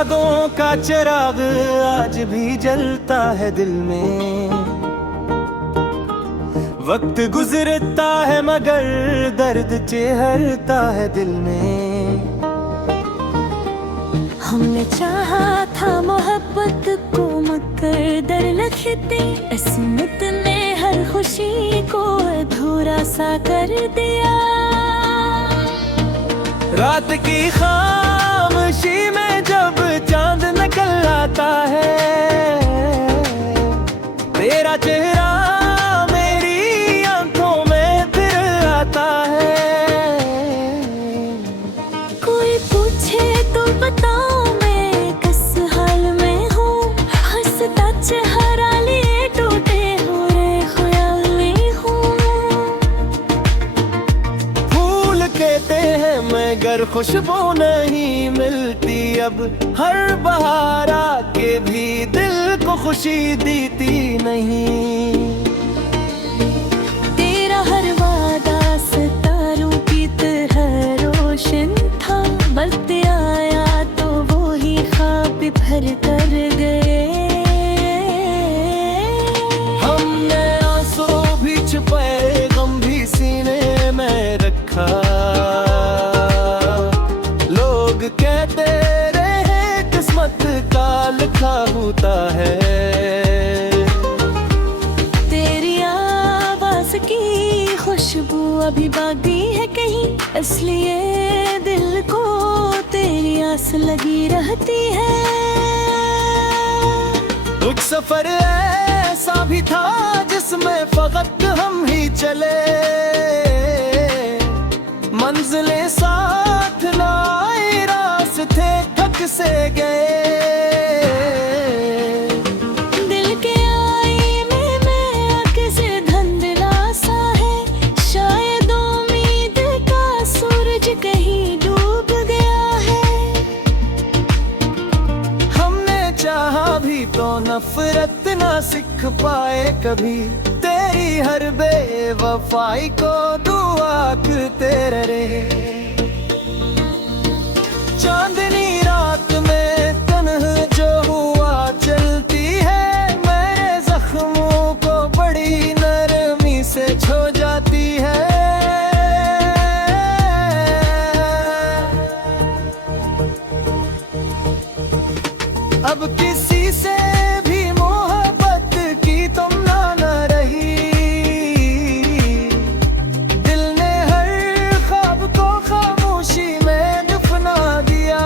यादों का चिराग आज भी जलता है दिल में। वक्त गुजरता है मगर दर्द चेहरता है दिल में। हमने चाहा था मोहब्बत को मगर दर लगते, किस्मत ने हर खुशी को अधूरा सा कर दिया। रात की खामोशी में जब चांद निकल आता है, तेरा चेहरा मेरी आंखों में फिर आता है। कोई पूछे तो बताओ मैं किस हाल में हूँ, हंसता चेहरा लिए टूटे हुए ख्याल में हूँ। फूल कहते हैं मगर खुशबू नहीं मिलती अब, हर बहार आके भी दिल को खुशी देती नहीं। तेरा हर वादा सितारों की तरह रोशन था, वक्त आया तो वो ही ख्वाब भर कर गए। हमने आंसू भी छुपाए, गम भी सीने में रखा। लोग कहते रहे किस्मत का लिखा होता है। तेरी आवाज की खुशबू अभी बाकी है कहीं, इसलिए दिल को तेरी आस लगी रहती है। एक सफर ऐसा भी था जिसमें फकत हम ही चले, मंजिलें साथ न आए, रास्ते थक से गए। दिल के आईने में आंखें से धुंधला सा है, शायद उम्मीद का सूरज कहीं डूब गया है। हमने चाहा भी तो नफरत ना सीख पाए कभी, तेरी हर बेवफाई को दुआ करते रहे। चांदनी रात में तन्ह जो हुआ चलती है, मेरे जख्मों को बड़ी नरमी से छू जाती है। अब किसी से भी मोहब्बत की तुमना न रही, दिल ने हर ख्वाब को खामोशी में दफना दिया।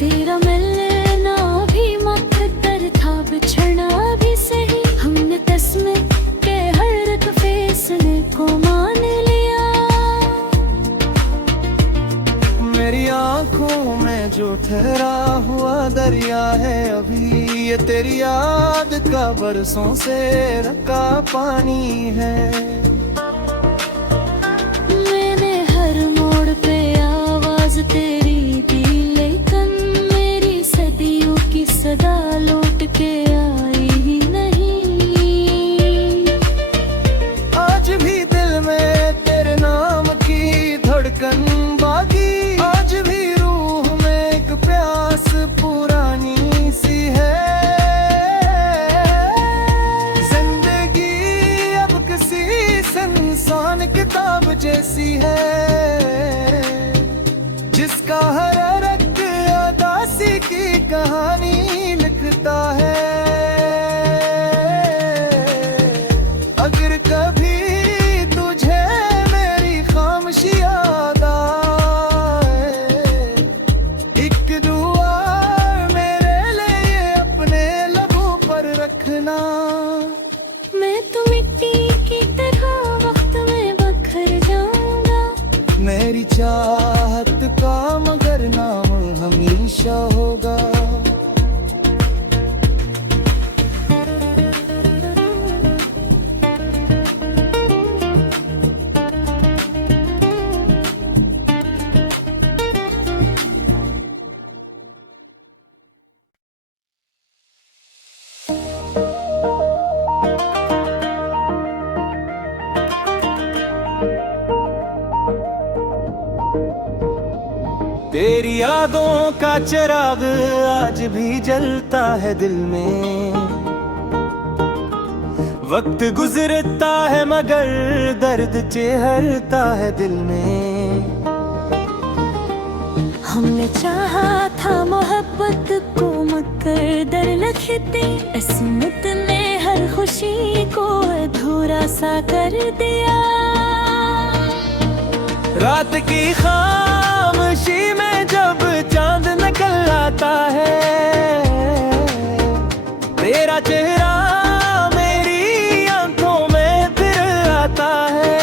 तेरा मिलना भी मुकद्दर था, बिछड़ना भी सही, हमने तस्मे के हर एक फैसले को मान लिया। मेरी आंखों में जो ठहरा हुआ दरिया है अभी, ये तेरी याद का बरसों से रखा पानी है। मैंने हर मोड़ पे आवाज तेरी दी, लेकिन मेरी सदियों की सदा लौट के आई ही नहीं। आज भी दिल में तेरे नाम की धड़कन बाकी, आज भी रूह में एक प्यास पुरानी सी है। जिंदगी अब किसी इंसान किताब जैसी है, जिसका हर रंग अदासी की कहानी लिखता है। अगर कभी तुझे मेरी खामोशी याद आए, एक दुआ मेरे लिए अपने लबों पर रखना। मैं तो मिट्टी की तरह वक्त में बखर जाऊंगा, मेरी चाहत का मगर नाम हमेशा होगा। यादों का चिराग आज भी जलता है दिल में। वक्त गुजरता है मगर दर्द चेहरता है दिल में। हमने चाहा था मोहब्बत को मगर दर लगते, किस्मत ने हर खुशी को अधूरा सा कर दिया। रात की खामोशी में जब चांद निकल आता है, तेरा चेहरा मेरी आंखों में फिर आता है।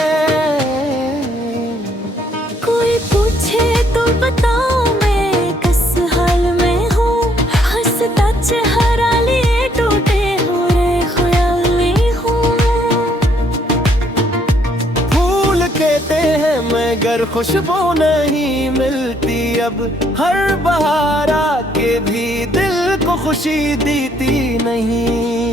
कोई पूछे तो बताओ मैं किस हाल में हूँ, हंसता चेहरा लिए टूटे हुए ख्याल में हूँ। फूल कहते हैं मगर खुशबू नहीं मिलती अब, हर बहार आके भी दिल को खुशी देती नहीं।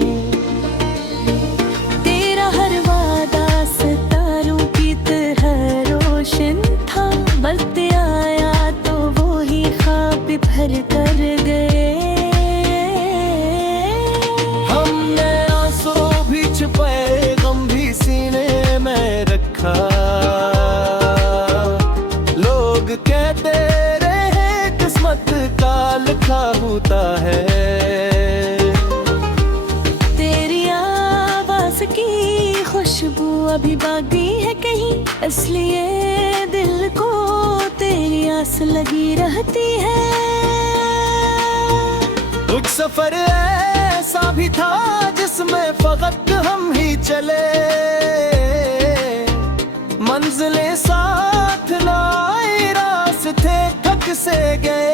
तेरा हर वादा सितारों की तरह रोशन था, वक्त आया तो वो ही ख्वाब भर कर गए। हमने आंसू भी छुपाए, गम भी सीने में रखा। लोग कहते रहे किस्मत का लिखा होता है। तेरी आवाज की खुशबू अभी बाकी है कहीं, इसलिए दिल को तेरी आस लगी रहती है। एक सफर ऐसा भी था जिसमें फकत हम ही चले, मंजिलें साथ लाए रास्ते थक से गए।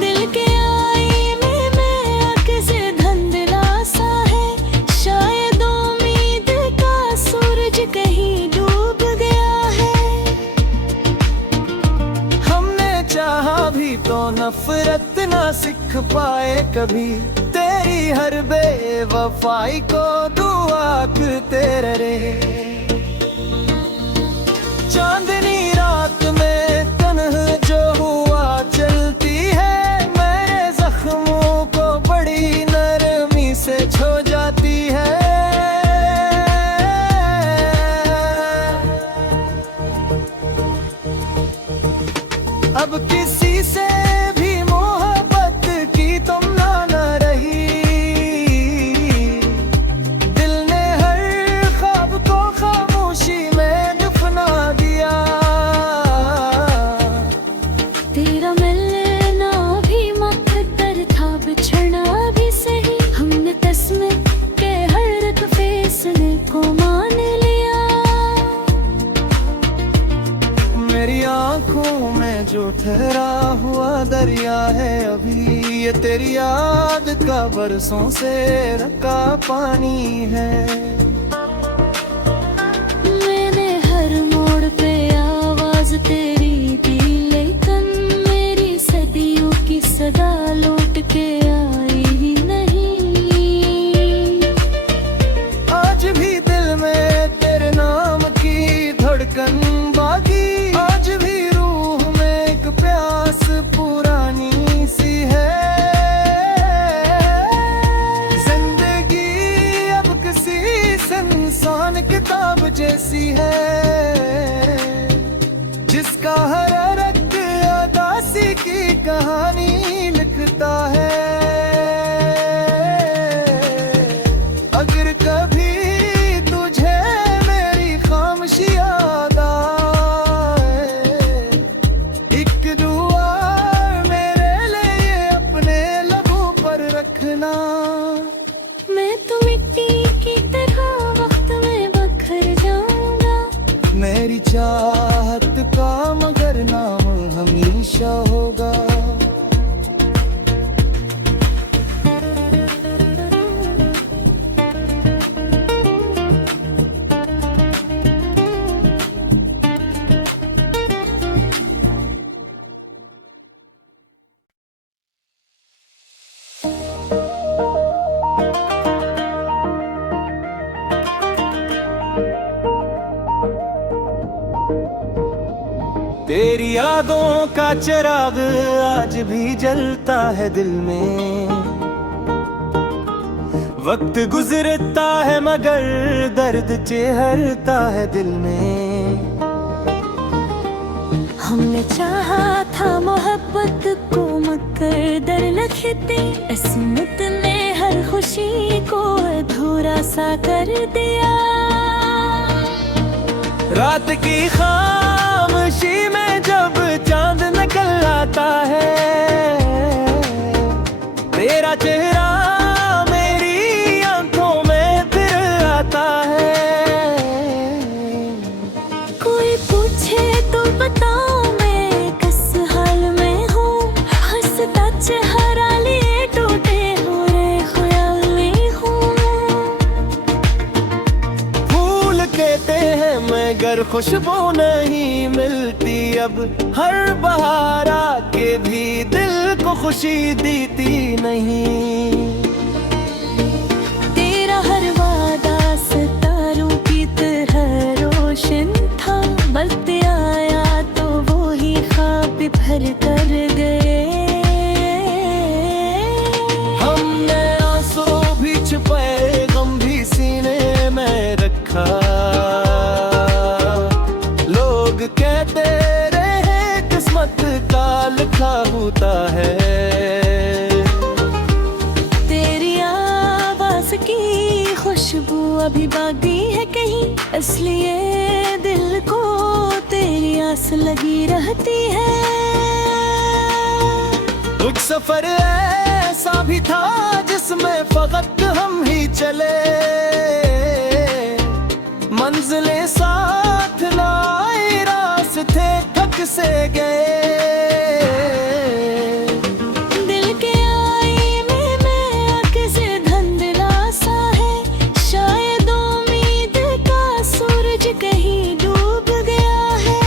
दिल के आईने में अक्स धुंधला सा है, शायद उम्मीद का सूरज कहीं डूब गया है। हमने चाहा भी तो नफरत ना सीख पाए कभी, तेरी हर बेवफाई को दुआ करते रहे। चांदनी रात में तन्ह जो हुआ चलती है, मेरे जख्मों को बड़ी नरमी से छू जाती है। अब किसी से भी मोहब्बत की तुमना न रही, दिल ने हर ख्वाब को खामोशी में दफना दिया। तेरा मिलना भी मुकद्दर था, बिछड़ना भी सही, हमने तस्मे के हर एक फैसले को मान लिया। मेरी आंखों में जो ठहरा हुआ दरिया है अभी, ये तेरी याद का बरसों से रखा पानी है। मैंने हर मोड़ पे आवाज तेरी दी, लेकिन मेरी सदियों की सदा लौट के आई ही नहीं। आज भी दिल में तेरे नाम की धड़कन बाकी, आज भी रूह में एक प्यास पुरानी सी है। जिंदगी अब किसी इंसान किताब जैसी है, जिसका हर रंग अदासी की कहानी लिखता है। अगर कभी तुझे मेरी खामोशी याद आए, एक दुआ मेरे लिए अपने लबों पर रखना। मैं तो मिट्टी की तरह वक्त में बखर जाऊंगा, मेरी चाहत का मगर नाम हमेशा होगा। तेरी यादों का चिराग आज भी जलता है दिल में। वक्त गुजरता है मगर दर्द चेहरता है दिल में। हमने चाहा था मोहब्बत को मगर दर लखते, किस्मत ने हर खुशी को अधूरा सा कर दिया। रात की खामोशी में जब चांद निकल आता है, तेरा चेहरा मेरी आंखों में फिर आता है। कोई पूछे तो बताओ मैं किस हाल में हूँ, हंसता चेहरा लिए टूटे हुए ख्याल में हूँ। फूल कहते हैं मगर खुशबू नहीं मिलती अब, हर बहार आके भी दिल को खुशी देती नहीं। तेरा हर वादा सितारों की तरह रोशन था, बढ़ते आया तो वो ही ख्वाब भर कर गए। हमने आंसू भी छुपाए, गम भी सीने में रखा। लोग कहते रहे किस्मत का लिखा होता है। तेरी आवाज की खुशबू अभी बाकी है कहीं, इसलिए दिल को तेरी आस लगी रहती है। कुछ सफर ऐसा भी था जिसमें फकत हम ही चले, मंजिलें साथ लाई रास्ते थक से गए। दिल के आईने में आंखें से धुंधला सा है, शायद उम्मीद का सूरज कहीं डूब गया है।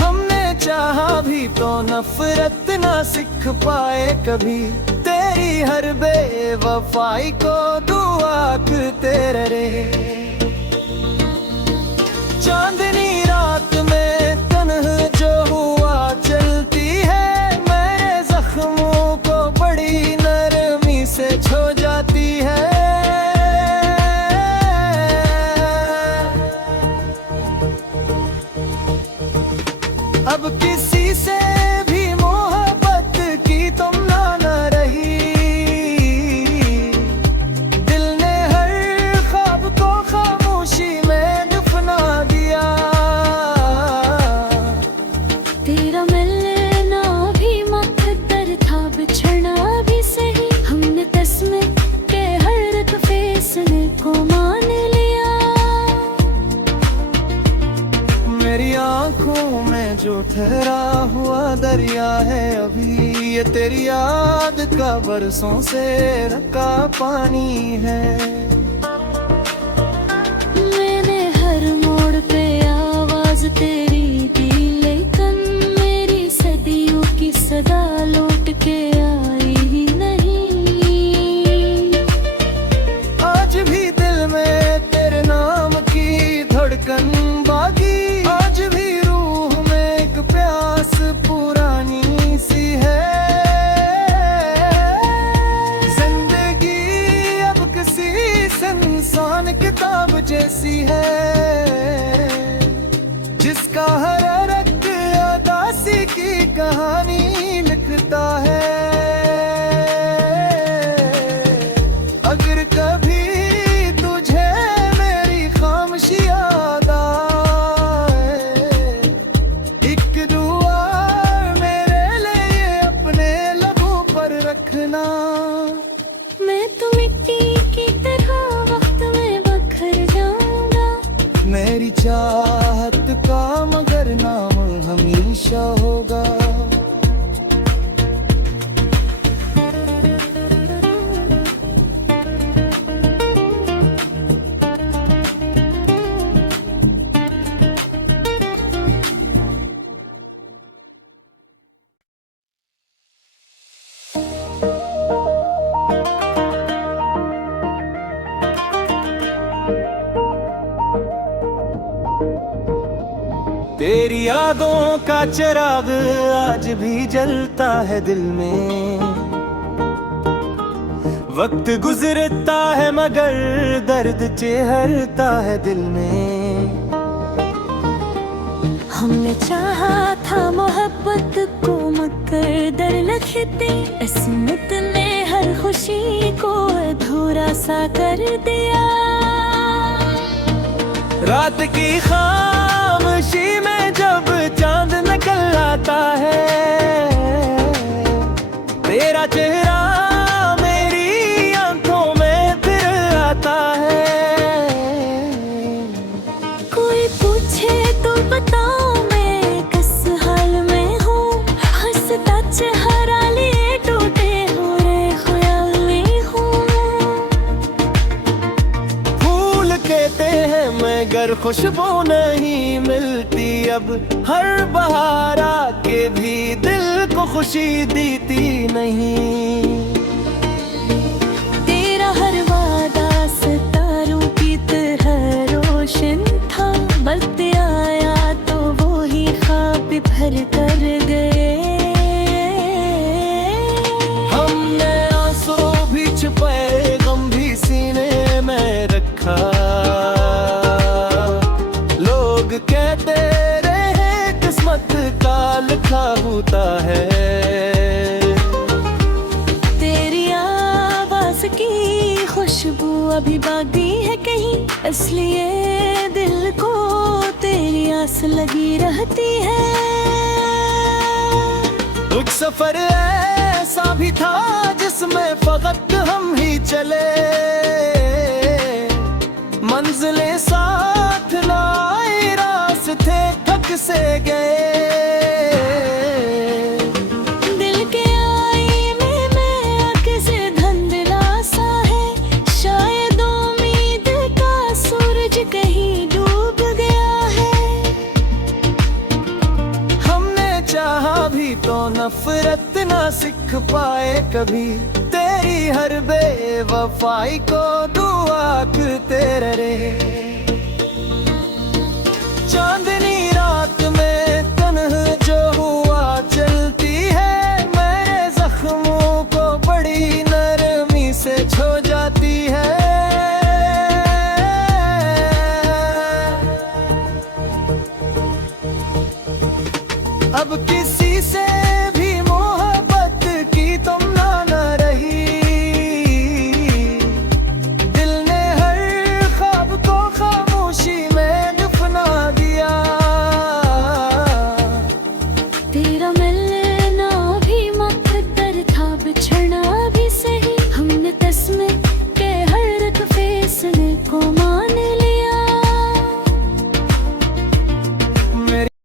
हमने चाहा भी तो नफरत ना सीख पाए कभी, तेरी हर बेवफाई को दुआ करते रहे। चांदनी रात में तन्ह जो हुआ चलती है, मेरे जख्मों को बड़ी नरमी से छू जाती है। अब किसी से भी मोहब्बत की तुमना न रही, दिल ने हर ख्वाब को खामोशी में दफना दिया। तेरा मिलना भी मुकद्दर था, बिछड़ना भी सही, हमने तस्मे के हर एक फैसले को मान लिया। मेरी आंखों में जो ठहरा हुआ दरिया है अभी, ये तेरी याद का बरसों से रखा पानी है। मैंने हर मोड़ पे आवाज तेरी दी, लेकिन मेरी सदियों की सदा लौट के आई ही नहीं। आज भी दिल में तेरे नाम की धड़कन बाकी, आज भी रूह में एक प्यास पुरानी सी है। जिंदगी अब किसी इंसान किताब जैसी है, जिसका हर रंग अदासी की कहानी लिखता है। अगर कभी तुझे मेरी खामोशी याद आए, एक दुआ मेरे लिए अपने लबों पर रखना। मैं तो मिट्टी की तरह वक्त में बखर जाऊंगा, मेरी चाहत का मगर नाम हमेशा होगा। यादों का चिराग आज भी जलता है दिल में। वक्त गुजरता है मगर दर्द चेहरता है दिल में। हमने चाहा था मोहब्बत को मगर दर लखते, किस्मत ने हर खुशी को अधूरा सा कर दिया। रात की खामोशी में जब चांद निकल आता है, तेरा चेहरा मेरी आंखों में फिर आता है। कोई पूछे तो बताओ मैं किस हाल में हूँ, हंसता चेहरा लिए टूटे हुए ख्याल में हूँ। फूल कहते हैं मगर खुशबू नहीं मिलती अब, हर बहार आके भी दिल को खुशी देती नहीं। तेरा हर वादा सितारों की तरह रोशन था, वक्त आया तो वो ही ख्वाब भर कर गए। हमने आंसू भी छुपाए, गम भी सीने में रखा। लोग कहते रहे किस्मत का लिखा होता है। तेरी आवाज की खुशबू अभी बाकी है कहीं, इसलिए दिल को तेरी आस लगी रहती है। एक सफर ऐसा भी था जिसमें फकत हम ही चले, मंजिलें साथ लाए रास्ते थक से गए। दिल के आईने में आंखें से धुंधला सा है, शायद उम्मीद का सूरज कहीं डूब गया है। हमने चाहा भी तो नफरत ना सीख पाए कभी, तेरी हर बेवफाई को दुआ करते रहे। चांदनी